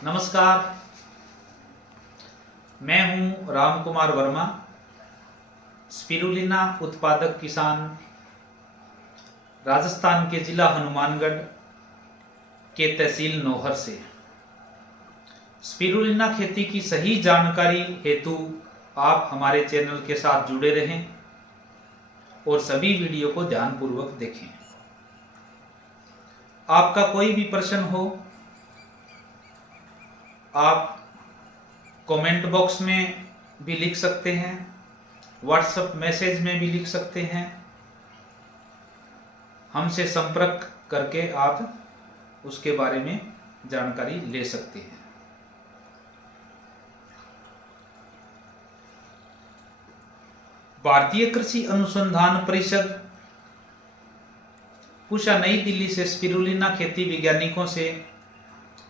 नमस्कार, मैं हूं राम कुमार वर्मा, स्पिरुलिना उत्पादक किसान, राजस्थान के जिला हनुमानगढ़ के तहसील नौहर से। स्पिरुलिना खेती की सही जानकारी हेतु आप हमारे चैनल के साथ जुड़े रहें और सभी वीडियो को ध्यानपूर्वक देखें। आपका कोई भी प्रश्न हो आप कमेंट बॉक्स में भी लिख सकते हैं, व्हाट्सएप मैसेज में भी लिख सकते हैं। हमसे संपर्क करके आप उसके बारे में जानकारी ले सकते हैं। भारतीय कृषि अनुसंधान परिषद पूषा नई दिल्ली से स्पिरुलिना खेती वैज्ञानिकों से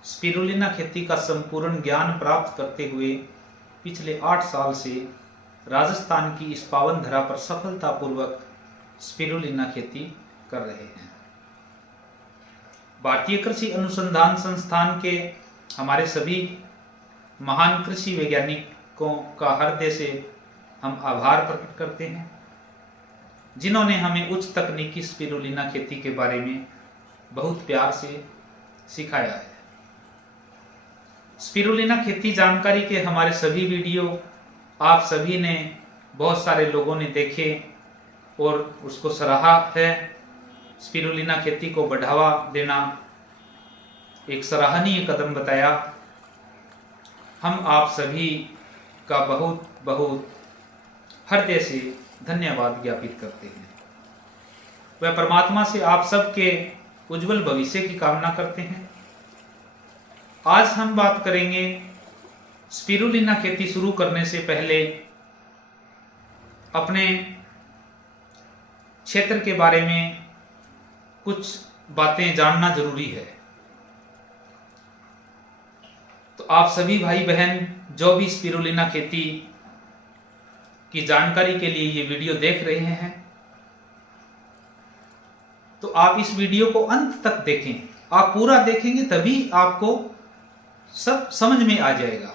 स्पिरुलिना खेती का संपूर्ण ज्ञान प्राप्त करते हुए पिछले 8 साल से राजस्थान की इस पावन धरा पर सफलतापूर्वक स्पिरुलिना खेती कर रहे हैं। भारतीय कृषि अनुसंधान संस्थान के हमारे सभी महान कृषि वैज्ञानिकों का हृदय से हम आभार प्रकट करते हैं, जिन्होंने हमें उच्च तकनीकी स्पिरुलिना खेती के बारे में बहुत प्यार से सिखाया है। स्पिरुलिना खेती जानकारी के हमारे सभी वीडियो आप सभी ने, बहुत सारे लोगों ने देखे और उसको सराहा है। स्पिरुलिना खेती को बढ़ावा देना एक सराहनीय कदम बताया। हम आप सभी का बहुत बहुत हृदय से धन्यवाद ज्ञापित करते हैं। वह परमात्मा से आप सबके उज्जवल भविष्य की कामना करते हैं। आज हम बात करेंगे स्पिरुलिना खेती शुरू करने से पहले अपने क्षेत्र के बारे में कुछ बातें जानना जरूरी है। तो आप सभी भाई बहन जो भी स्पिरुलिना खेती की जानकारी के लिए ये वीडियो देख रहे हैं, तो आप इस वीडियो को अंत तक देखें। आप पूरा देखेंगे तभी आपको सब समझ में आ जाएगा।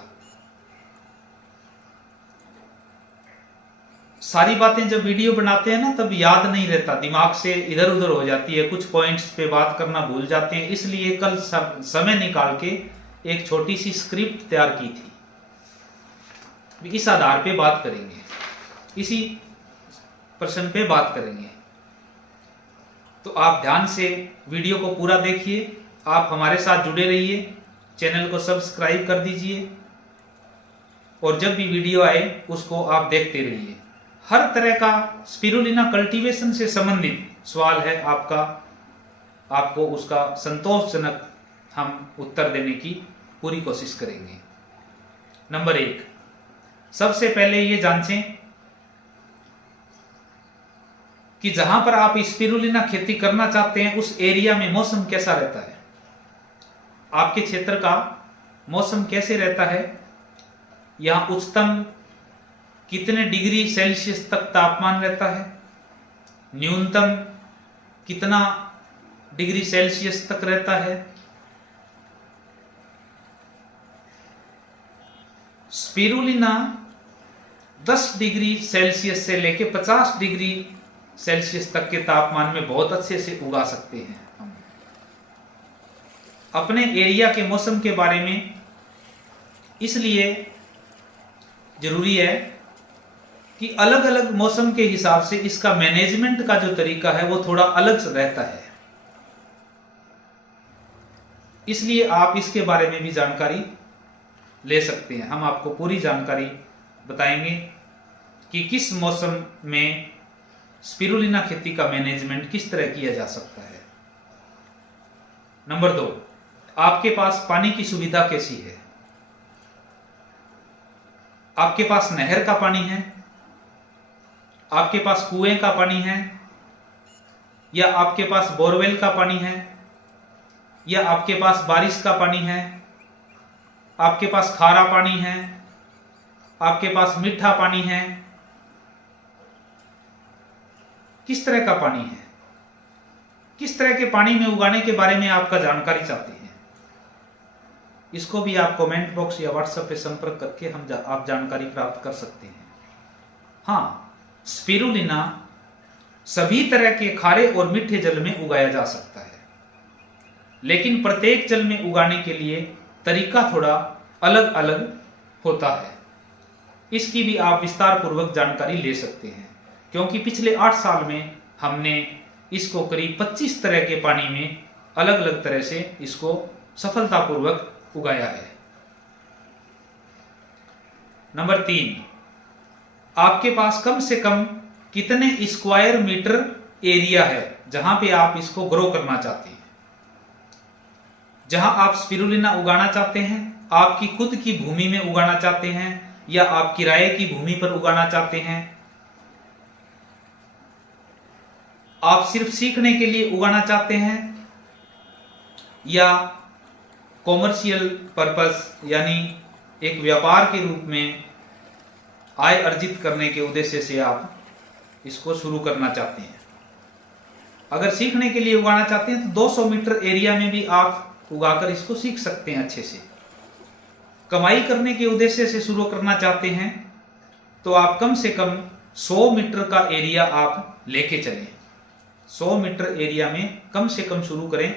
सारी बातें जब वीडियो बनाते हैं ना, तब याद नहीं रहता, दिमाग से इधर उधर हो जाती है, कुछ पॉइंट्स पे बात करना भूल जाते हैं। इसलिए कल समय निकाल के एक छोटी सी स्क्रिप्ट तैयार की थी। इस आधार पे बात करेंगे, इसी प्रश्न पे बात करेंगे। तो आप ध्यान से वीडियो को पूरा देखिए, आप हमारे साथ जुड़े रहिए, चैनल को सब्सक्राइब कर दीजिए और जब भी वीडियो आए उसको आप देखते रहिए। हर तरह का स्पिरुलिना कल्टीवेशन से संबंधित सवाल है आपको उसका संतोषजनक हम उत्तर देने की पूरी कोशिश करेंगे। नंबर 1, सबसे पहले ये जांचें कि जहां पर आप स्पिरुलिना खेती करना चाहते हैं उस एरिया में मौसम कैसा रहता है। आपके क्षेत्र का मौसम कैसे रहता है, यहां उच्चतम कितने डिग्री सेल्सियस तक तापमान रहता है, न्यूनतम कितना डिग्री सेल्सियस तक रहता है। स्पिरुलिना 10 डिग्री सेल्सियस से लेकर 50 डिग्री सेल्सियस तक के तापमान में बहुत अच्छे से उगा सकते हैं। अपने एरिया के मौसम के बारे में इसलिए जरूरी है कि अलग अलग मौसम के हिसाब से इसका मैनेजमेंट का जो तरीका है वो थोड़ा अलग रहता है। इसलिए आप इसके बारे में भी जानकारी ले सकते हैं। हम आपको पूरी जानकारी बताएंगे कि किस मौसम में स्पिरुलिना खेती का मैनेजमेंट किस तरह किया जा सकता है। नंबर 2, आपके पास पानी की सुविधा कैसी है। आपके पास नहर का पानी है, आपके पास कुएं का पानी है, या आपके पास बोरवेल का पानी है, या आपके पास बारिश का पानी है, आपके पास खारा पानी है, आपके पास मीठा पानी है। किस तरह का पानी है, किस तरह के पानी में उगाने के बारे में आपका जानकारी चाहते हैं। इसको भी आप कमेंट बॉक्स या व्हाट्सएप पे संपर्क करके आप जानकारी प्राप्त कर सकते हैं। हाँ, स्पिरुलिना सभी तरह के खारे और मीठे जल में उगाया जा सकता है, लेकिन प्रत्येक जल में उगाने के लिए तरीका थोड़ा अलग अलग होता है। इसकी भी आप विस्तार पूर्वक जानकारी ले सकते हैं, क्योंकि पिछले 8 साल में हमने इसको करीब 25 तरह के पानी में अलग अलग तरह से इसको सफलतापूर्वक उगाया है। नंबर 3, आपके पास कम से कम कितने स्क्वायर मीटर एरिया है जहां पे आप इसको ग्रो करना चाहते हैं। जहां आप स्पिरुलिना उगाना चाहते हैं, आपकी खुद की भूमि में उगाना चाहते हैं या आप किराए की भूमि पर उगाना चाहते हैं, आप सिर्फ सीखने के लिए उगाना चाहते हैं या कॉमर्शियल पर्पस यानी एक व्यापार के रूप में आय अर्जित करने के उद्देश्य से आप इसको शुरू करना चाहते हैं। अगर सीखने के लिए उगाना चाहते हैं तो 200 मीटर एरिया में भी आप उगाकर इसको सीख सकते हैं अच्छे से। कमाई करने के उद्देश्य से शुरू करना चाहते हैं तो आप कम से कम 100 मीटर का एरिया आप लेके चलें। 100 मीटर एरिया में कम से कम शुरू करें,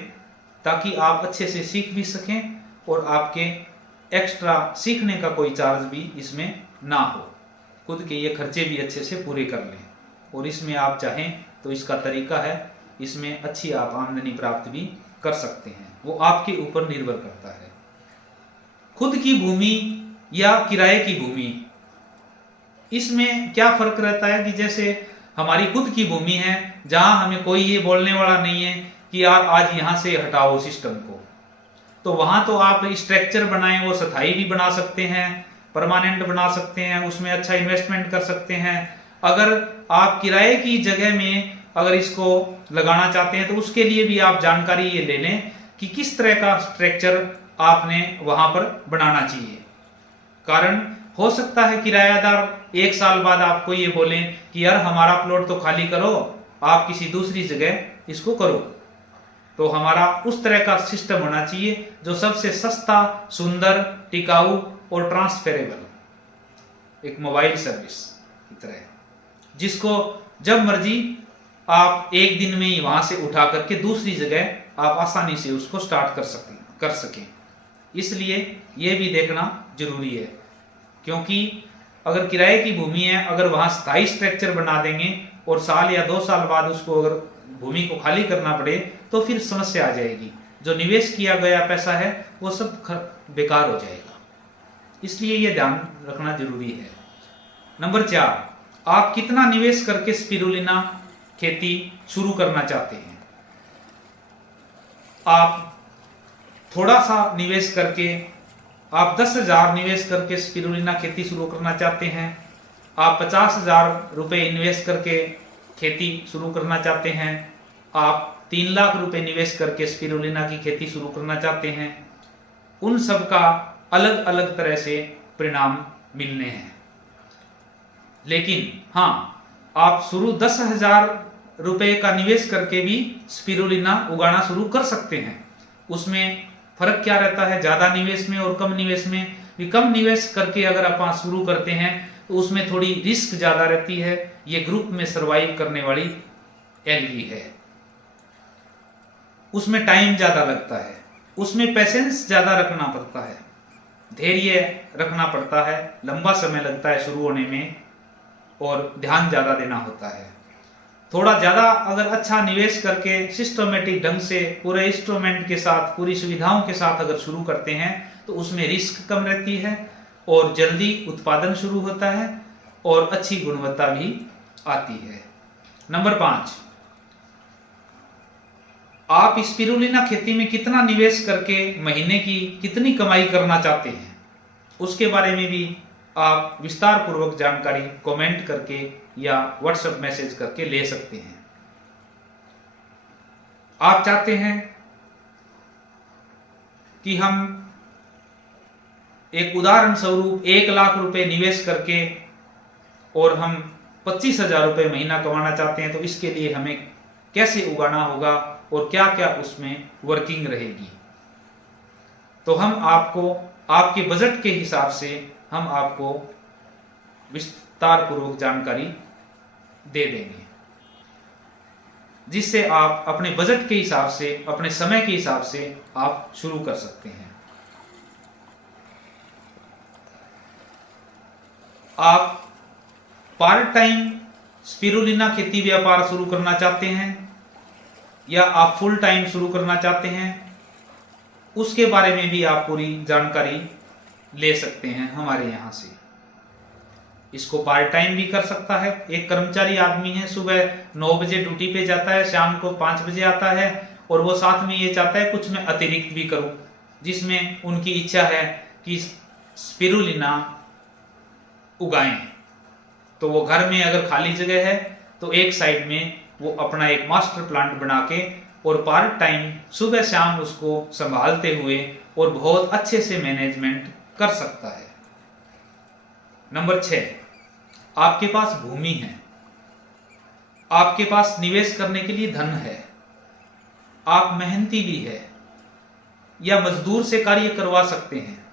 ताकि आप अच्छे से सीख भी सकें और आपके एक्स्ट्रा सीखने का कोई चार्ज भी इसमें ना हो, खुद के ये खर्चे भी अच्छे से पूरे कर लें। और इसमें आप चाहें तो इसका तरीका है, इसमें अच्छी आप आमदनी प्राप्त भी कर सकते हैं, वो आपके ऊपर निर्भर करता है। खुद की भूमि या किराए की भूमि, इसमें क्या फर्क रहता है कि जैसे हमारी खुद की भूमि है जहां हमें कोई ये बोलने वाला नहीं है कि यार आज यहां से हटाओ सिस्टम को, तो वहां तो आप स्ट्रक्चर बनाएं, वो स्थायी भी बना सकते हैं, परमानेंट बना सकते हैं, उसमें अच्छा इन्वेस्टमेंट कर सकते हैं। अगर आप किराए की जगह में अगर इसको लगाना चाहते हैं तो उसके लिए भी आप जानकारी ये ले लें कि किस तरह का स्ट्रक्चर आपने वहां पर बनाना चाहिए। कारण हो सकता है किरायादार 1 साल बाद आपको ये बोलें कि यार हमारा प्लॉट तो खाली करो, आप किसी दूसरी जगह इसको करो। तो हमारा उस तरह का सिस्टम होना चाहिए जो सबसे सस्ता, सुंदर, टिकाऊ और ट्रांसफरेबल, एक मोबाइल सर्विस की तरह, जिसको जब मर्जी आप एक दिन में ही वहां से उठा करके दूसरी जगह आप आसानी से उसको स्टार्ट कर सकें। इसलिए यह भी देखना जरूरी है, क्योंकि अगर किराए की भूमि है, अगर वहां स्थायी स्ट्रक्चर बना देंगे और साल या 2 साल बाद उसको अगर भूमि को खाली करना पड़े तो फिर समस्या आ जाएगी। जो निवेश किया गया पैसा है वो सब बेकार हो जाएगा। इसलिए यह ध्यान रखना जरूरी है। नंबर 4, आप कितना निवेश करके स्पिरुलिना खेती शुरू करना चाहते हैं। आप थोड़ा सा निवेश करके, आप 10,000 निवेश करके स्पिरुलिना खेती शुरू करना चाहते हैं, आप 50,000 रुपए इन्वेस्ट करके खेती शुरू करना चाहते हैं, आप 3 लाख रुपए निवेश करके स्पिरुलिना की खेती शुरू करना चाहते हैं, उन सब का अलग अलग तरह से परिणाम मिलने हैं। लेकिन हाँ, आप शुरू 10,000 रुपए का निवेश करके भी स्पिरुलिना उगाना शुरू कर सकते हैं। उसमें फर्क क्या रहता है ज्यादा निवेश में और कम निवेश में? कम निवेश करके अगर आप शुरू करते हैं तो उसमें थोड़ी रिस्क ज्यादा रहती है। ये ग्रुप में सरवाइव करने वाली एल्गी है, उसमें टाइम ज्यादा लगता है, उसमें पेशेंस ज्यादा रखना पड़ता है, धैर्य रखना पड़ता है, लंबा समय लगता है शुरू होने में और ध्यान ज्यादा देना होता है। थोड़ा ज्यादा अगर अच्छा निवेश करके सिस्टमेटिक ढंग से पूरे इंस्ट्रूमेंट के साथ, पूरी सुविधाओं के साथ अगर शुरू करते हैं तो उसमें रिस्क कम रहती है और जल्दी उत्पादन शुरू होता है और अच्छी गुणवत्ता भी आती है। नंबर 5, आप स्पिरुलिना खेती में कितना निवेश करके महीने की कितनी कमाई करना चाहते हैं, उसके बारे में भी आप विस्तार पूर्वक जानकारी कमेंट करके या व्हाट्सएप मैसेज करके ले सकते हैं। आप चाहते हैं कि हम एक उदाहरण स्वरूप 1 लाख रुपए निवेश करके और हम 25,000 रुपए महीना कमाना चाहते हैं, तो इसके लिए हमें कैसे उगाना होगा और क्या क्या उसमें वर्किंग रहेगी। तो हम आपको आपके बजट के हिसाब से हम आपको विस्तार पूर्वक जानकारी दे देंगे, जिससे आप अपने बजट के हिसाब से, अपने समय के हिसाब से आप शुरू कर सकते हैं। आप पार्ट टाइम स्पिरुलिना खेती व्यापार शुरू करना चाहते हैं या आप फुल टाइम शुरू करना चाहते हैं, उसके बारे में भी आप पूरी जानकारी ले सकते हैं हमारे यहाँ से। इसको पार्ट टाइम भी कर सकता है। एक कर्मचारी आदमी है, सुबह 9 बजे ड्यूटी पे जाता है, शाम को 5 बजे आता है, और वो साथ में ये चाहता है कुछ मैं अतिरिक्त भी करूं, जिसमें उनकी इच्छा है कि स्पिरुलिना उगाएं। तो वो घर में अगर खाली जगह है तो एक साइड में वो अपना एक मास्टर प्लांट बना के और पार्ट टाइम सुबह शाम उसको संभालते हुए और बहुत अच्छे से मैनेजमेंट कर सकता है। नंबर 6, आपके पास भूमि है, आपके पास निवेश करने के लिए धन है, आप मेहनती भी है या मजदूर से कार्य करवा सकते हैं,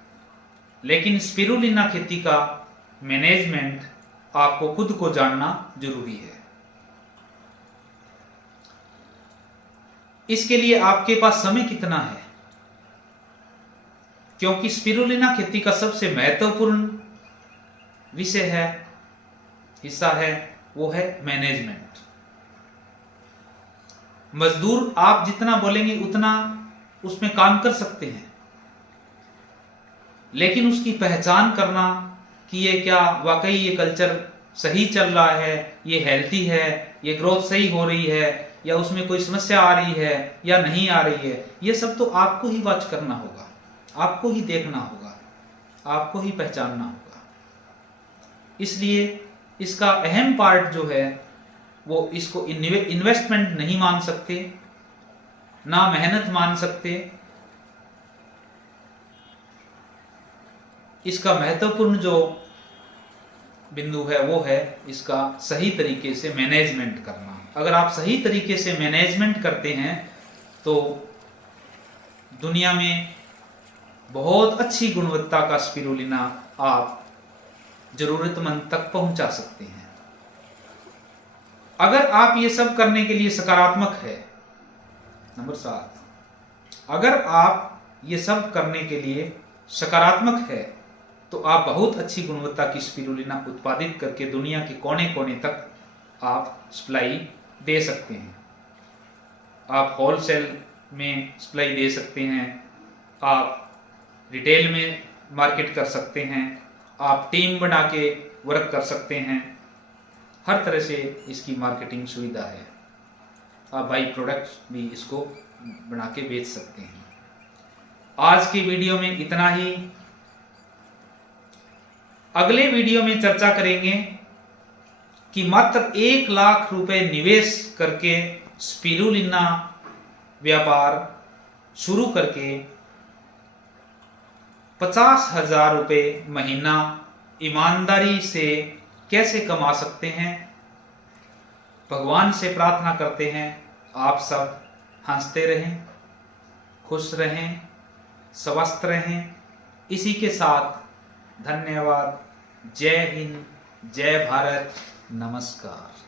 लेकिन स्पिरुलिना खेती का मैनेजमेंट आपको खुद को जानना जरूरी है। इसके लिए आपके पास समय कितना है, क्योंकि स्पिरुलिना खेती का सबसे महत्वपूर्ण विषय है, हिस्सा है, वो है मैनेजमेंट। मजदूर आप जितना बोलेंगे उतना उसमें काम कर सकते हैं, लेकिन उसकी पहचान करना कि ये क्या वाकई ये कल्चर सही चल रहा है, ये हेल्थी है, ये ग्रोथ सही हो रही है, या उसमें कोई समस्या आ रही है या नहीं आ रही है, ये सब तो आपको ही वॉच करना होगा, आपको ही देखना होगा, आपको ही पहचानना होगा। इसलिए इसका अहम पार्ट जो है वो इसको इन्वेस्टमेंट नहीं मान सकते, ना मेहनत मान सकते। इसका महत्वपूर्ण जो बिंदु है वो है इसका सही तरीके से मैनेजमेंट करना। अगर आप सही तरीके से मैनेजमेंट करते हैं तो दुनिया में बहुत अच्छी गुणवत्ता का स्पिरुलिना आप जरूरतमंद तक पहुंचा सकते हैं। अगर आप ये सब करने के लिए सकारात्मक है, नंबर 7, अगर आप ये सब करने के लिए सकारात्मक है तो आप बहुत अच्छी गुणवत्ता की स्पिरुलिना उत्पादित करके दुनिया के कोने कोने तक आप सप्लाई दे सकते हैं। आप होलसेल में सप्लाई दे सकते हैं, आप रिटेल में मार्केट कर सकते हैं, आप टीम बना के वर्क कर सकते हैं। हर तरह से इसकी मार्केटिंग सुविधा है। आप बाई प्रोडक्ट्स भी इसको बना के बेच सकते हैं। आज की वीडियो में इतना ही। अगले वीडियो में चर्चा करेंगे कि मात्र 1 लाख रुपए निवेश करके स्पिरुलिना व्यापार शुरू करके 50,000 रुपए महीना ईमानदारी से कैसे कमा सकते हैं। भगवान से प्रार्थना करते हैं आप सब हंसते रहें, खुश रहें, स्वस्थ रहें। इसी के साथ धन्यवाद। जय हिंद, जय भारत, नमस्कार।